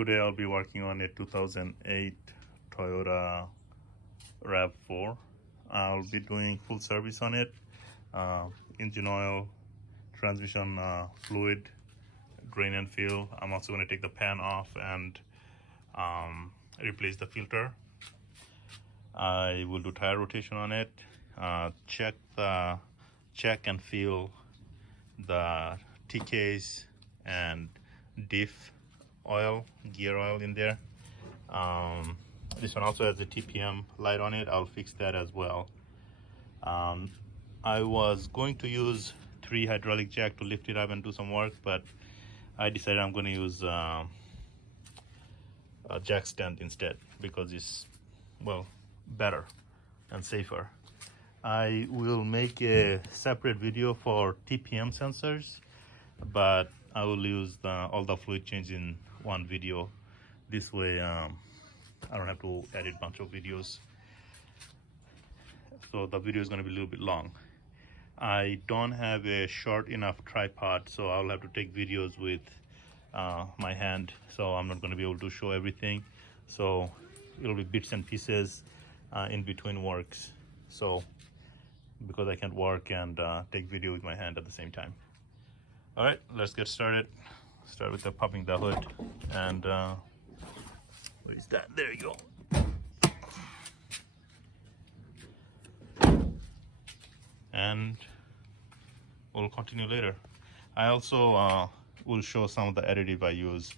Today I'll be working on a 2008 Toyota RAV4. I'll be doing full service on it, engine oil, transmission fluid, drain and fill. I'm also going to take the pan off and replace the filter. I will do tire rotation on it, check and feel the TKs and diff oil, gear oil in there. This one also has a TPM light on it. I'll fix that as well. I was going to use 3 hydraulic jack to lift it up and do some work, but I decided I'm going to use a jack stand instead because it's, well, better and safer. I will make a separate video for TPM sensors, but I will use all the fluid change in one video. This way I don't have to edit a bunch of videos, so the video is going to be a little bit long. I don't have a short enough tripod, so I'll have to take videos with my hand, so I'm not going to be able to show everything, so it'll be bits and pieces in between works, so because I can't work and take video with my hand at the same time. All right, let's get started. Start with popping the hood, and where is that? There you go. And we'll continue later. I also will show some of the additive I use.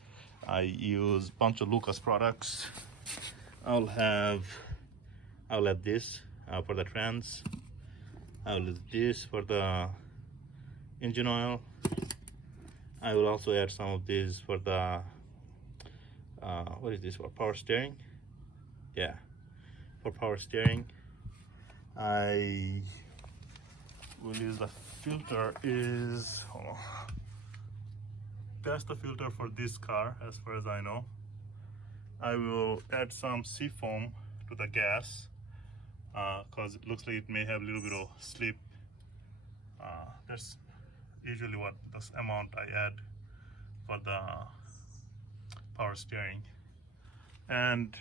I use a bunch of Lucas products. I'll have this for the trans. I'll use this for the engine oil. I will also add some of this for the what is this, for power steering? Yeah, for power steering. I will use the filter hold on. That's the filter for this car as far as I know. I will add some seafoam to the gas because it looks like it may have a little bit of slip. That's usually what this amount I add for the power steering. And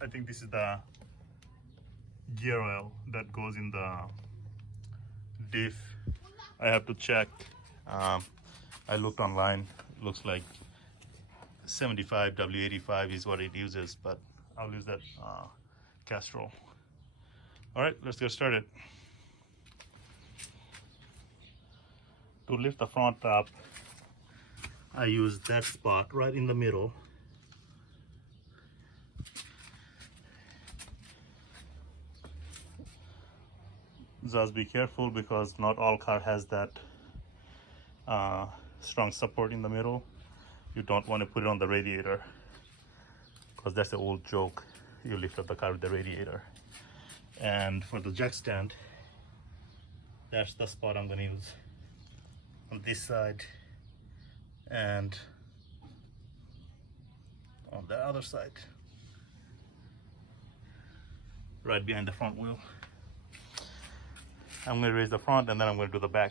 I think this is the gear oil that goes in the diff. I have to check. I looked online. It looks like 75 W85 is what it uses, but I'll use that Castrol. All right, let's get started. To lift the front up, I use that spot right in the middle. Just be careful because not all car has that strong support in the middle. You don't want to put it on the radiator because that's the old joke. You lift up the car with the radiator. And for the jack stand, that's the spot I'm going to use on this side and on the other side, right behind the front wheel. I'm going to raise the front and then I'm going to do the back.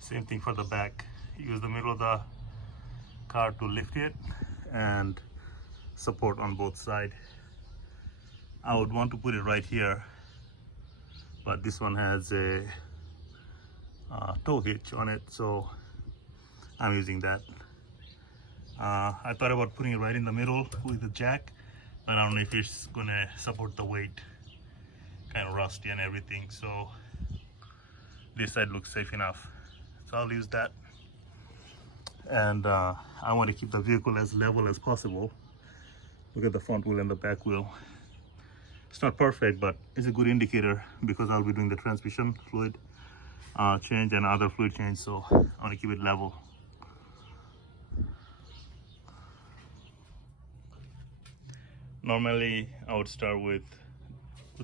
Same thing for the back. Use the middle of the car to lift it and support on both sides. I would want to put it right here, but this one has a tow hitch on it, so I'm using that. I thought about putting it right in the middle with the jack, but I don't know if it's gonna support the weight. Kind of rusty and everything, so this side looks safe enough, so I'll use that. And I want to keep the vehicle as level as possible. Look at the front wheel and the back wheel. It's not perfect, but it's a good indicator because I'll be doing the transmission fluid change and other fluid change, so I want to keep it level. Normally I would start with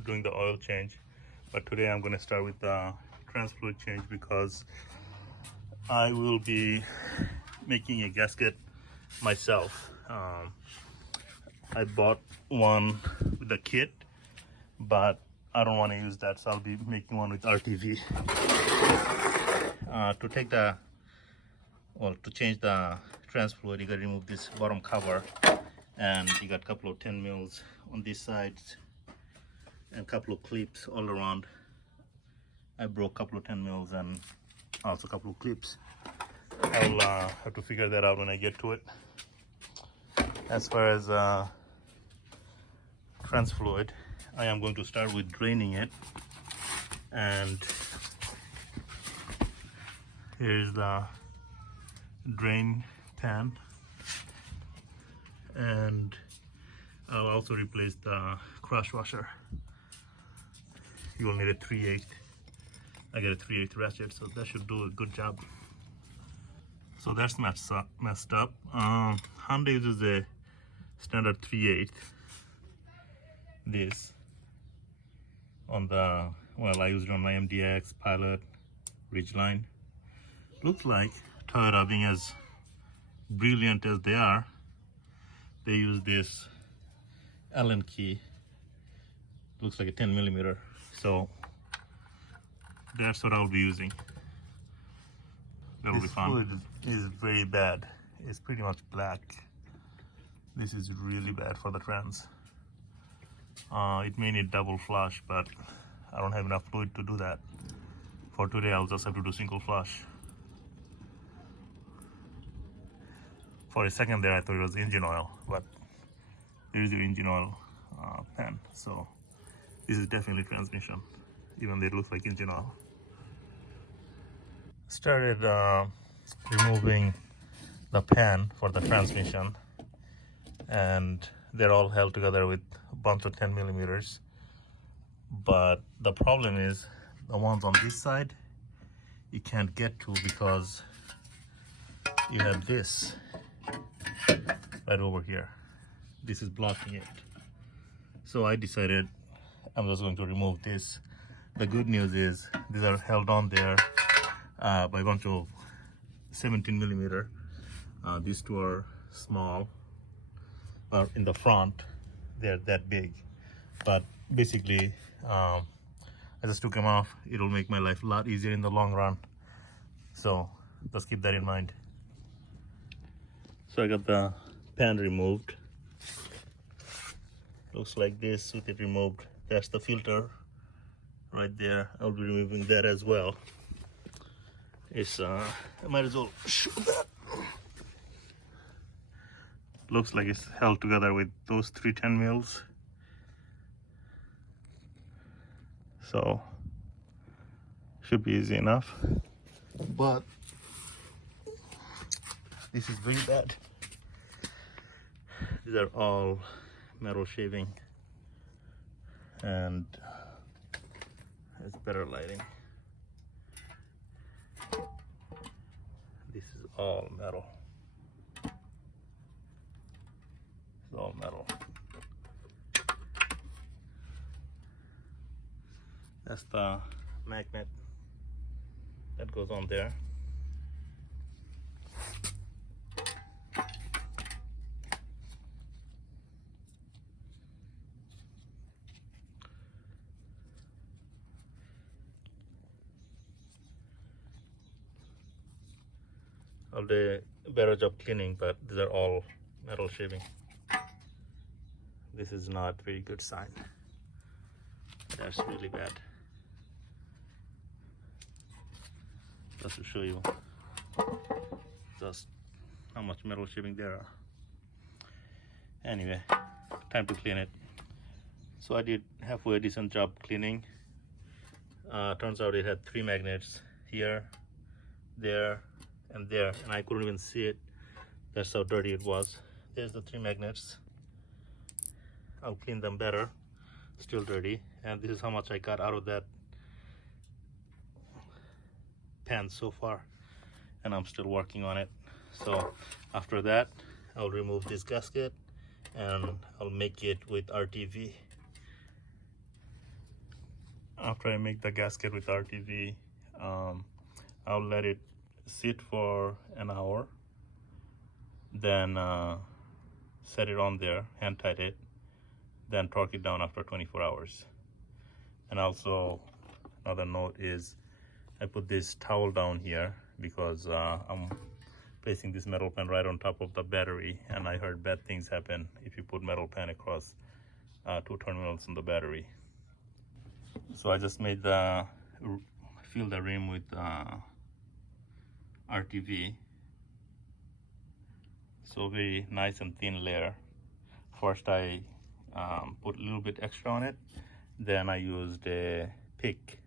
doing the oil change, but today I'm going to start with the trans fluid change because I will be making a gasket myself. I bought one with the kit, but I don't want to use that, so I'll be making one with RTV. To take the well, to change the trans fluid, you got to remove this bottom cover, and you got a couple of 10 mils on these sides and a couple of clips all around. I broke a couple of 10 mils and also a couple of clips. I'll have to figure that out when I get to it. As far as trans fluid, I am going to start with draining it, and here's the drain pan, and I'll also replace the crush washer. You will need a 3/8. I got a 3/8 ratchet, so that should do a good job. So that's messed up. Honda uses a standard 3/8. This on the, well, I used it on my MDX, Pilot, Ridgeline. Looks like Toyota, being as brilliant as they are, they use this Allen key. Looks like a 10 millimeter. So that's what I'll be using. That'll be fun. This fluid is very bad. It's pretty much black. This is really bad for the trans. It may need double flush, but I don't have enough fluid to do that. For today, I'll just have to do single flush. For a second there, I thought it was engine oil, but there is your engine oil pan. So this is definitely transmission, even though it looks like engine oil. Started removing the pan for the transmission, and they're all held together with a bunch of 10 millimeters. But the problem is the ones on this side you can't get to because you have this right over here. This is blocking it. So I decided I'm just going to remove this. The good news is these are held on there by a bunch of 17 millimeter. These two are small, but in the front they're that big. But basically I just took them off. It'll make my life a lot easier in the long run, so just keep that in mind. So I got the pan removed. Looks like this with it removed. That's the filter right there. I'll be removing that as well. It's I might as well show that. Looks like it's held together with those 310 mils. So should be easy enough, but this is very bad. These are all metal shaving, and it's better lighting. This is all metal. It's all metal. That's the magnet that goes on there. I'll do a better job cleaning, but these are all metal shaving. This is not very good sign. That's really bad. Just to show you just how much metal shaving there are. Anyway, time to clean it. So I did halfway decent job cleaning. Turns out it had 3 magnets here, there, and there, and I couldn't even see it. That's how dirty it was. There's the 3 magnets. I'll clean them better. Still dirty, and this is how much I got out of that pan so far, and I'm still working on it. So after that, I'll remove this gasket and I'll make it with RTV. After I make the gasket with RTV, I'll let it sit for an hour, then set it on there, hand tight it, then torque it down after 24 hours. And also another note is I put this towel down here because I'm placing this metal pan right on top of the battery, and I heard bad things happen if you put metal pan across two terminals in the battery. So I just made fill the rim with RTV, so very nice and thin layer. First I put a little bit extra on it, then I used a pick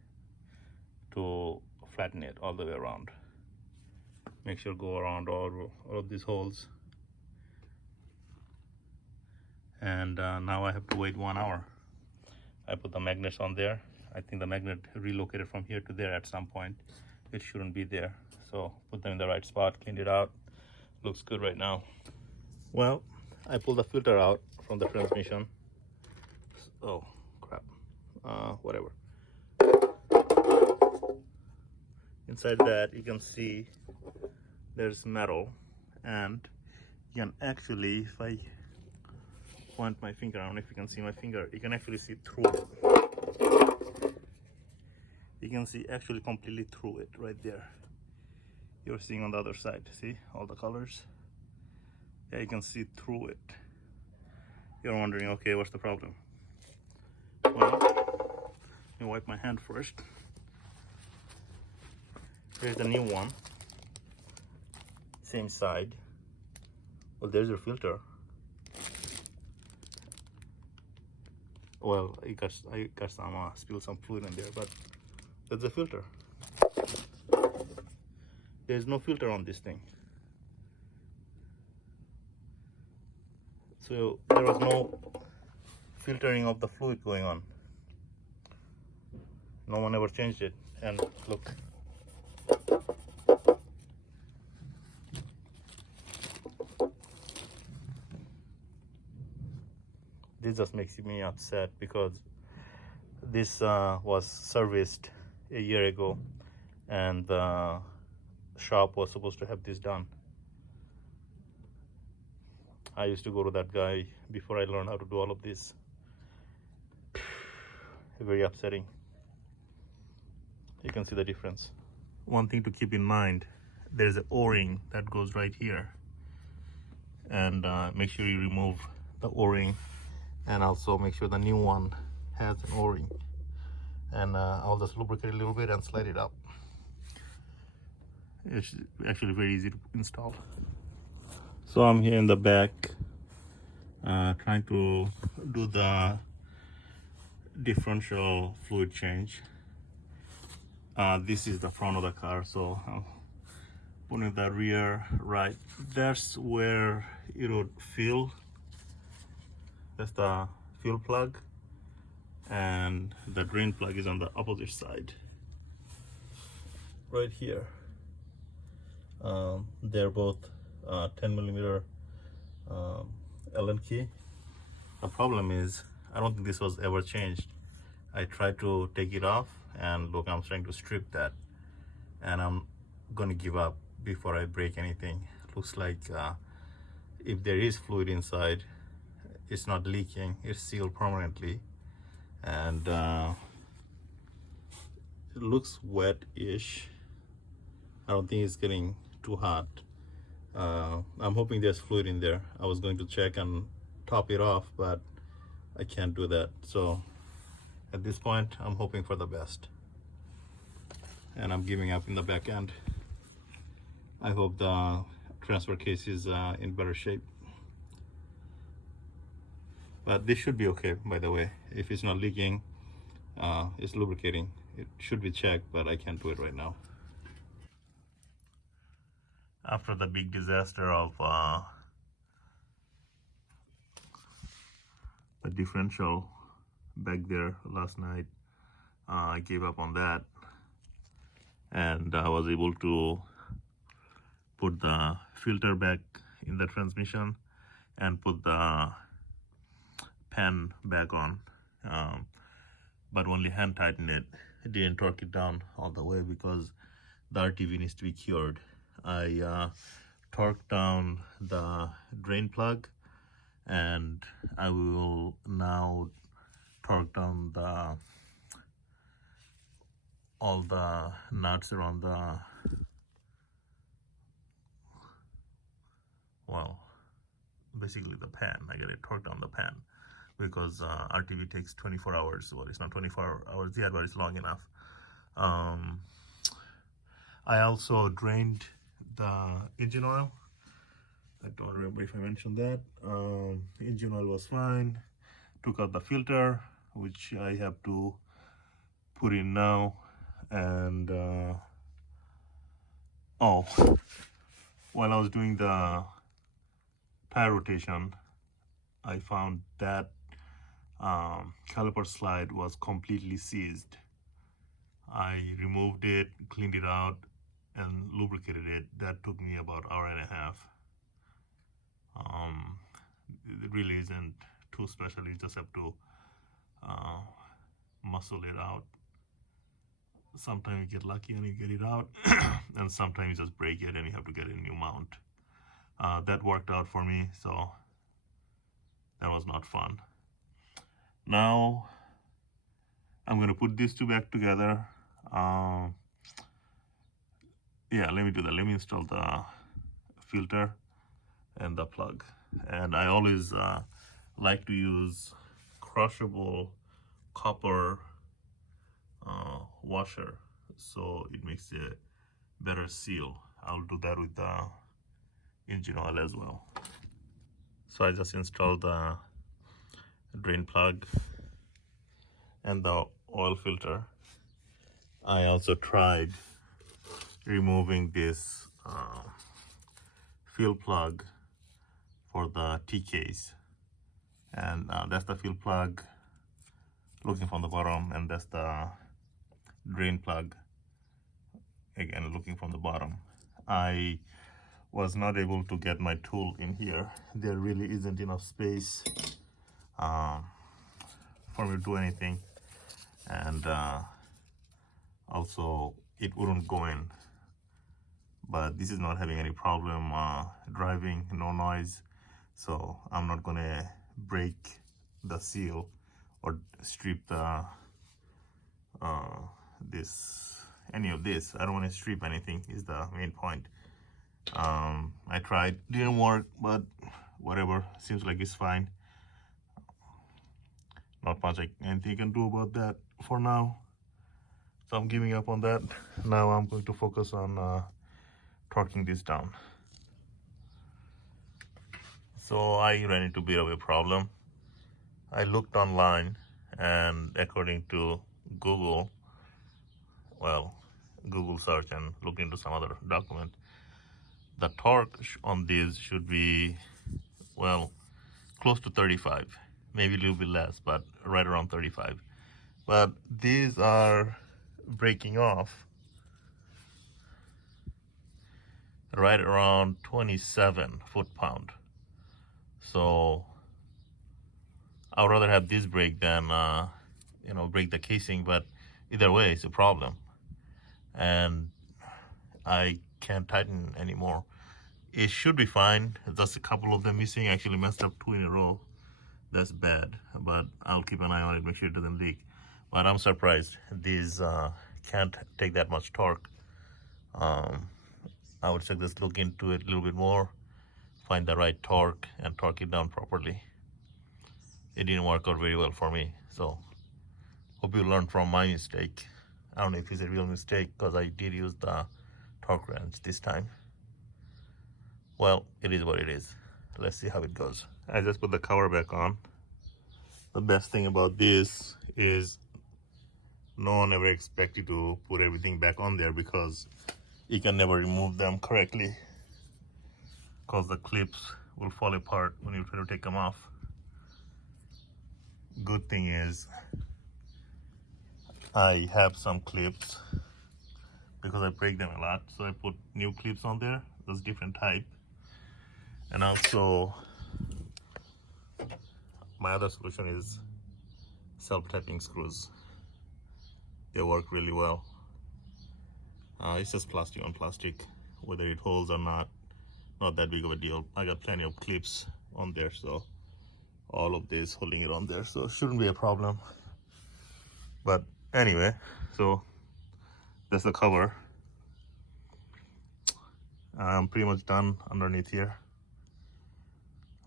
to flatten it all the way around. Make sure go around all of these holes. And now I have to wait 1 hour. I put the magnets on there. I think the magnet relocated from here to there at some point. It shouldn't be there. So put them in the right spot, cleaned it out. Looks good right now. Well, I pulled the filter out from the transmission. Oh, crap. Whatever. Inside that, you can see there's metal, and you can actually, if I point my finger, I don't know if you can see my finger, you can actually see through it. You can see actually completely through it right there. You're seeing on the other side, see all the colors? Yeah, you can see through it. You're wondering, okay, what's the problem? Well, let me wipe my hand first. Here's the new one, same side. Well, there's your filter. Well, I got some spilled some fluid in there, but that's the filter. There's no filter on this thing, so there was no filtering of the fluid going on. No one ever changed it, and look. This just makes me upset because this was serviced a year ago, and the shop was supposed to have this done. I used to go to that guy before I learned how to do all of this. Very upsetting. You can see the difference. One thing to keep in mind, there's an O-ring that goes right here, and make sure you remove the O-ring, and also make sure the new one has an O-ring. And I'll just lubricate a little bit and slide it up. It's actually very easy to install. So I'm here in the back trying to do the differential fluid change. This is the front of the car, so I'm putting the rear right. That's where it would fill. That's the fuel plug, and the drain plug is on the opposite side right here. They're both 10mm Allen key. The problem is I don't think this was ever changed. I tried to take it off, and look, I'm trying to strip that, and I'm gonna give up before I break anything. Looks like if there is fluid inside, it's not leaking, it's sealed permanently, and it looks wet-ish. I don't think it's getting too hot. I'm hoping there's fluid in there. I was going to check and top it off, but I can't do that. So at this point, I'm hoping for the best, and I'm giving up in the back end. I hope the transfer case is in better shape. But this should be okay, by the way. If it's not leaking, it's lubricating. It should be checked, but I can't do it right now. After the big disaster of the differential back there last night, I gave up on that, and I was able to put the filter back in the transmission and put the pan back on, but only hand tightened it. I didn't torque it down all the way because the RTV needs to be cured. I torqued down the drain plug, and I will now torque down all the nuts around the basically the pan. I get it torqued on the pan because RTV takes 24 hours. Well, it's not 24 hours yet, but it's long enough. I also drained the engine oil. I don't remember if I mentioned that. Engine oil was fine. Took out the filter, which I have to put in now. And oh, while I was doing the tire rotation, I found that caliper slide was completely seized. I removed it, cleaned it out, and lubricated it. That took me about an hour and a half. It really isn't too special. You just have to muscle it out. Sometimes you get lucky and you get it out, and sometimes you just break it and you have to get a new mount. That worked out for me, so that was not fun. Now I'm going to put these two back together. Yeah, let me do that. Let me install the filter and the plug. And I always like to use crushable copper washer, so it makes a better seal. I'll do that with the engine oil as well. So I just installed the drain plug and the oil filter. I also tried removing this fuel plug for the T case, and that's the fuel plug looking from the bottom, and that's the drain plug again looking from the bottom. I was not able to get my tool in here. There really isn't enough space for me to do anything, and also it wouldn't go in. But this is not having any problem driving, no noise, so I'm not gonna break the seal or strip the any of this. I don't want to strip anything is the main point. I tried, didn't work, but whatever, seems like it's fine. Not much anything you can do about that for now, so I'm giving up on that. Now I'm going to focus on torquing this down. So I ran into a bit of a problem. I looked online, and according to Google, well, Google search and looked into some other document, the torque on these should be, well, close to 35, maybe a little bit less, but right around 35. But these are breaking off right around 27 foot-pound. So I would rather have this break than break the casing, but either way it's a problem, and I can't tighten anymore. It should be fine. Just a couple of them missing. Actually messed up 2 in a row. That's bad, but I'll keep an eye on it, make sure it doesn't leak. But I'm surprised these can't take that much torque. I would suggest look into it a little bit more, find the right torque and torque it down properly. It didn't work out very well for me, so hope you learned from my mistake. I don't know if it's a real mistake because I did use the torque wrench this time. Well, it is what it is. Let's see how it goes. I just put the cover back on. The best thing about this is no one ever expects you to put everything back on there, because you can never remove them correctly, because the clips will fall apart when you try to take them off. Good thing is I have some clips because I break them a lot, so I put new clips on there. Those different type. And also my other solution is self-tapping screws. They work really well. It's just plastic on plastic, whether it holds or not that big of a deal. I got plenty of clips on there, so all of this holding it on there, so shouldn't be a problem. But anyway, so that's the cover. I'm pretty much done underneath here.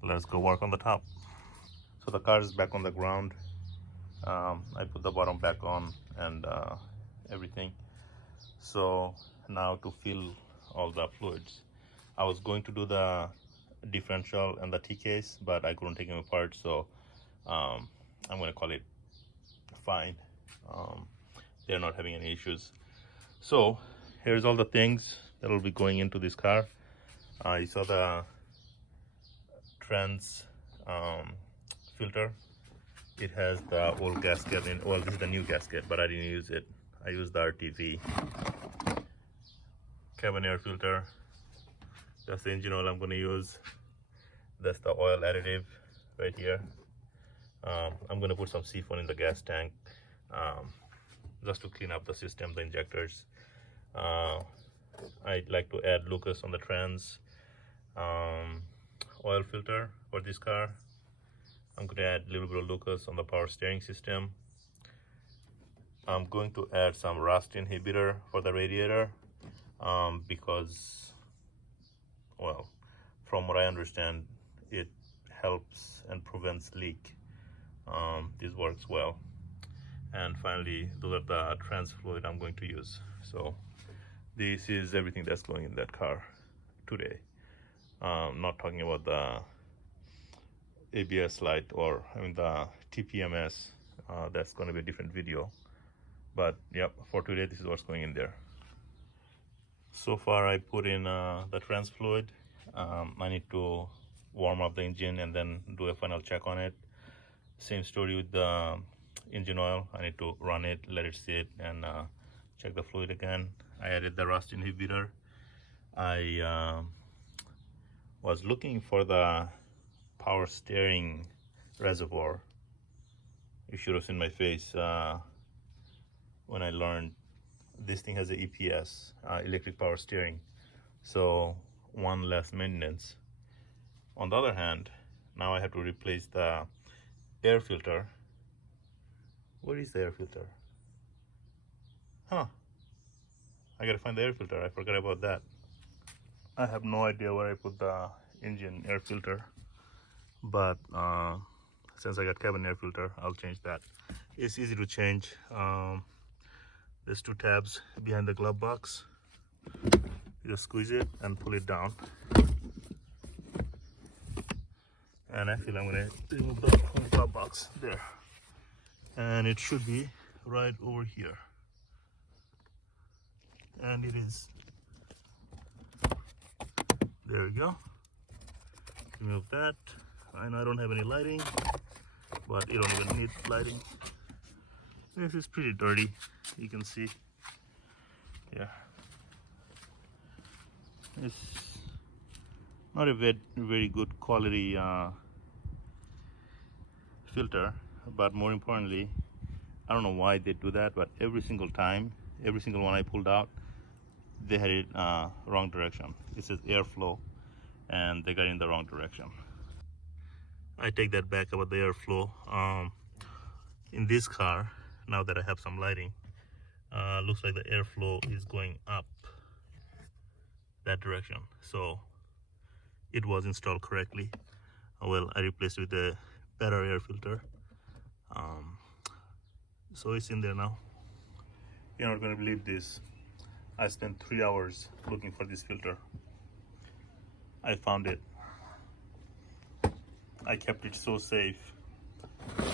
let's go work on the top. So the car is back on the ground. I put the bottom back on and everything. So now to fill all the fluids, I was going to do the differential and the T-case, but I couldn't take them apart, so I'm going to call it fine. They're not having any issues. So here's all the things that will be going into this car. You saw the trans filter. It has the old gasket in. Well, this is the new gasket, but I didn't use it. I used the RTV. Cabin air filter. That's the engine oil I'm going to use. That's the oil additive right here. I'm going to put some siphon in the gas tank just to clean up the system, the injectors. I'd like to add Lucas on the trans oil filter for this car. I'm going to add a little bit of Lucas on the power steering system. I'm going to add some rust inhibitor for the radiator because, well, from what I understand, it helps and prevents leak. This works well. And finally, those are the trans fluid I'm going to use. So this is everything that's going in that car today. Not talking about the ABS light, or I mean the TPMS. That's going to be a different video. But yep, for today, this is what's going in there. So far, I put in the trans fluid. I need to warm up the engine and then do a final check on it. Same story with the engine oil. I need to run it, let it sit, and check the fluid again. I added the rust inhibitor. I was looking for the power steering reservoir. You should have seen my face when I learned this thing has a EPS, electric power steering, so one less maintenance. On the other hand, now I have to replace the air filter. Where is the air filter? I gotta find the air filter. I forgot about that. I have no idea where I put the engine air filter, but since I got cabin air filter, I'll change that. It's easy to change. There's two tabs behind the glove box. You just squeeze it and pull it down. And actually, I'm gonna remove the glove box there. And it should be right over here. And it is. There we go. Remove that. I know I don't have any lighting, but you don't even need lighting. This is pretty dirty, you can see. Yeah. It's not a very good quality filter, but more importantly, I don't know why they do that, but every single time, every single one I pulled out, they had it wrong direction. It says airflow, and they got it in the wrong direction. I take that back about the airflow. In this car, now that I have some lighting, looks like the airflow is going up that direction. So it was installed correctly. Well, I replaced it with a better air filter. So it's in there now. You're not going to believe this. I spent 3 hours looking for this filter. I found it. I kept it so safe.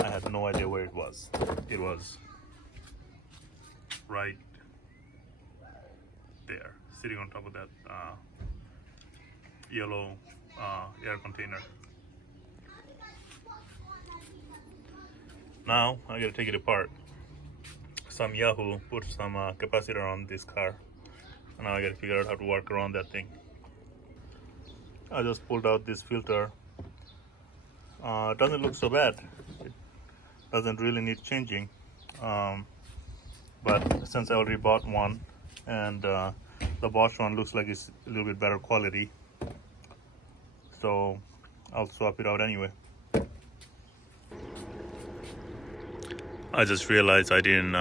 I had no idea where it was. It was right there, sitting on top of that yellow air container. Now I gotta take it apart. Some Yahoo put some capacitor on this car, and now I gotta figure out how to work around that thing. I just pulled out this filter. It doesn't look so bad. It doesn't really need changing. But since I already bought one, and the Bosch one looks like it's a little bit better quality, so I'll swap it out anyway. I just realized I didn't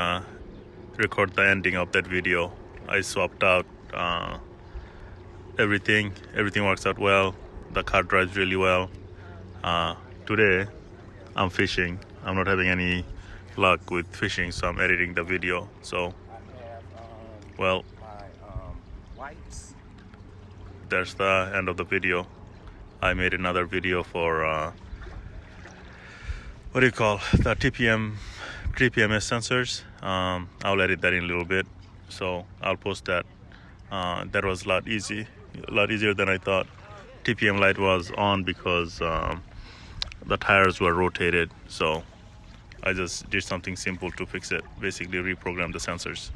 record the ending of that video. I swapped out everything. Everything works out well. The car drives really well. Today I'm fishing. I'm not having any luck with fishing, so I'm editing the video. So well, that's the end of the video. I made another video for what do you call the TPMS sensors. I'll edit that in a little bit, so I'll post that. That was a lot easier than I thought. TPM light was on because the tires were rotated, so I just did something simple to fix it, basically reprogram the sensors.